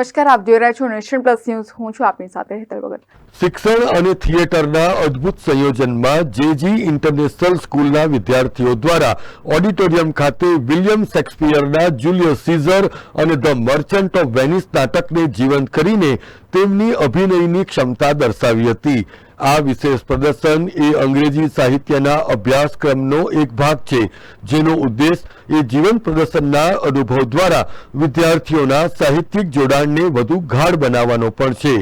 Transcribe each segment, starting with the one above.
નમસ્કાર, આપ જોઈ રહ્યા છો નેશન પ્લસ ન્યૂઝ. હું છું આપની સાથે હેતલ ભગત. શિક્ષણ અને થિયેટરના અદ્ભુત સંયોજનમાં જેજી ઇન્ટરનેશનલ સ્કૂલના વિદ્યાર્થીઓ દ્વારા ઓડિટોરિયમ ખાતે વિલિયમ શેક્સપિયરના જુલિયસ સીઝર અને ધ મર્ચન્ટ ઓફ વેનિસ નાટકને જીવંત કરીને તેમની અભિનયની ક્ષમતા દર્શાવી હતી. આ વિશેષ પ્રદર્શન એ અંગ્રેજી સાહિત્યના અભ્યાસક્રમનો એક ભાગ છે, જેનો ઉદ્દેશ એ જીવન પ્રદર્શનના અનુભવ દ્વારા વિદ્યાર્થીઓના સાહિત્યિક જોડાણને વધુ ગાઢ બનાવવાનો પણ છે.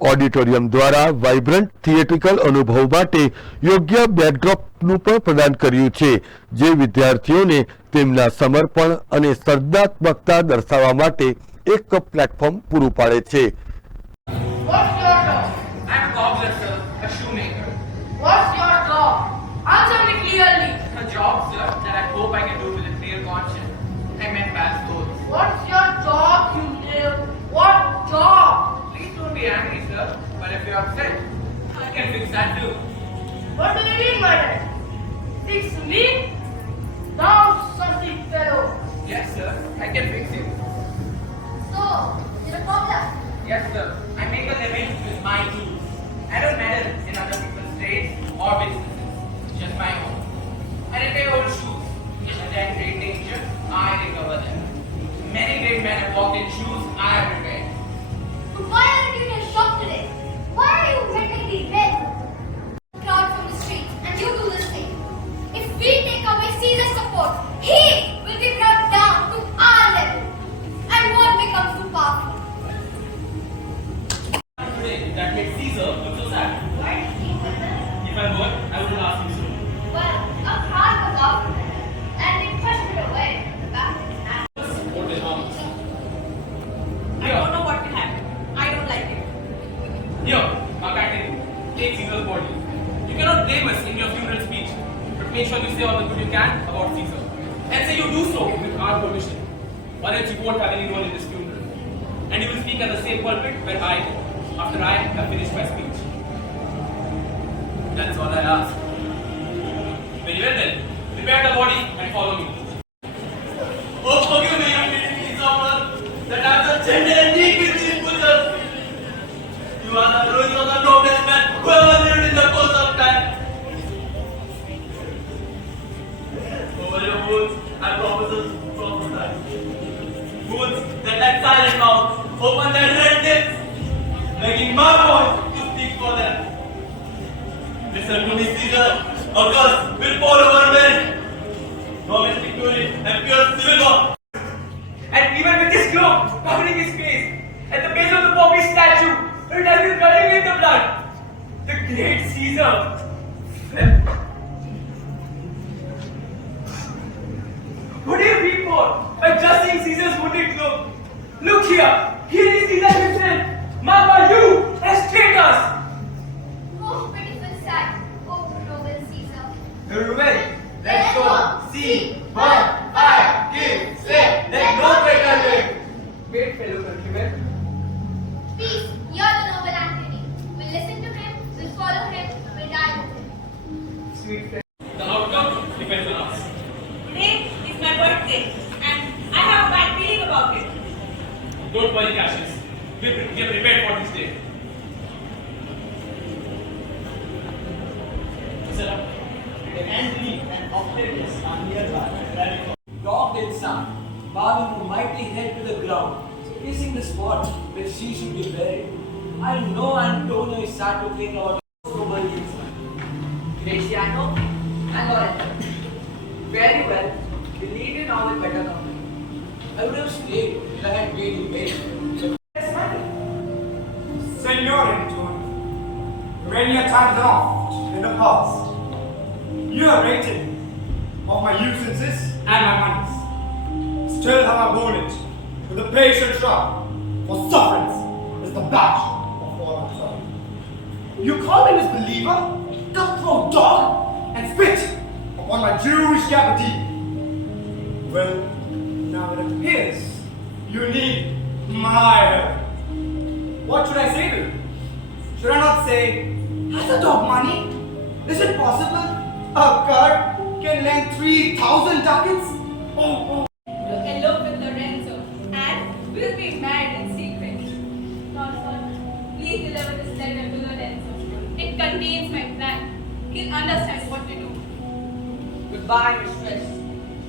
ઓડિટોરિયમ દ્વારા વાઇબ્રન્ટ થિયેટ્રિકલ અનુભવ માટે યોગ્ય બેકડ્રોપનું પણ પ્રદાન કર્યું છે, જે વિદ્યાર્થીઓને તેમના સમર્પણ અને સર્જનાત્મકતા દર્શાવવા માટે એક પ્લેટફોર્મ પૂરું પાડે છે. Fix me? Thou sussy fellow. Yes, sir, I can fix it. So, you're a cobbler. Yes, sir, I make a living with my tools. I don't meddle in other people's trades or businesses, just my own. I repair old shoes. If they're in great danger, I recover them. Many great men have walked in shoes I Here, Makati, take Caesar's body. You cannot blame us in your funeral speech, but make sure you say all the good you can about Caesar. And say you do so with our permission. Or else you won't have any role in this funeral. And you will speak at the same pulpit where I after I have finished my speech. That's all I ask. Very well then, prepare the body and follow me. Oh, forgive me, young lady, please, Honor, that I have the gender and deep with these butchers. You are the ruin of the noblest man who ever lived in the course of time. Over your words and promises prophesy. Words that like silent mouths open their red lips, making my voice to speak for them. Listen to me, Caesar. A curse will fall over men. Great Caesar. do you weep for? Adjusting Caesar's wounded cloak. Look here, Sweet friend. The outcome depends on us. Today is my birthday, and I have a bad feeling about it. Don't worry, Cassius. We are we are prepared for this day. Sit up. Antony and Octavius are nearby. Dogged in sun, bowing her mighty head to the ground, facing the spot where she should be buried. I know Antonio is sad to think about I would have stayed if I had paid you well. Senor Antonio, when your time's off in the past, you are rated of my usances and my monies. Still have I borne it with a patient shrug, for sufferance is the badge of all I'm. You call me misbeliever, cutthroat dog, and spit upon my Jewish gabardine. Well, now it appears you need my help. What should I say to you? Should I not say, has the dog money? Is it possible a guard can lend 3,000 ducats? Oh, oh. To elope with Lorenzo, and we'll be married in secret. please deliver this letter to the Denzel. It contains my plan. He'll understand what to do. Goodbye, mistress.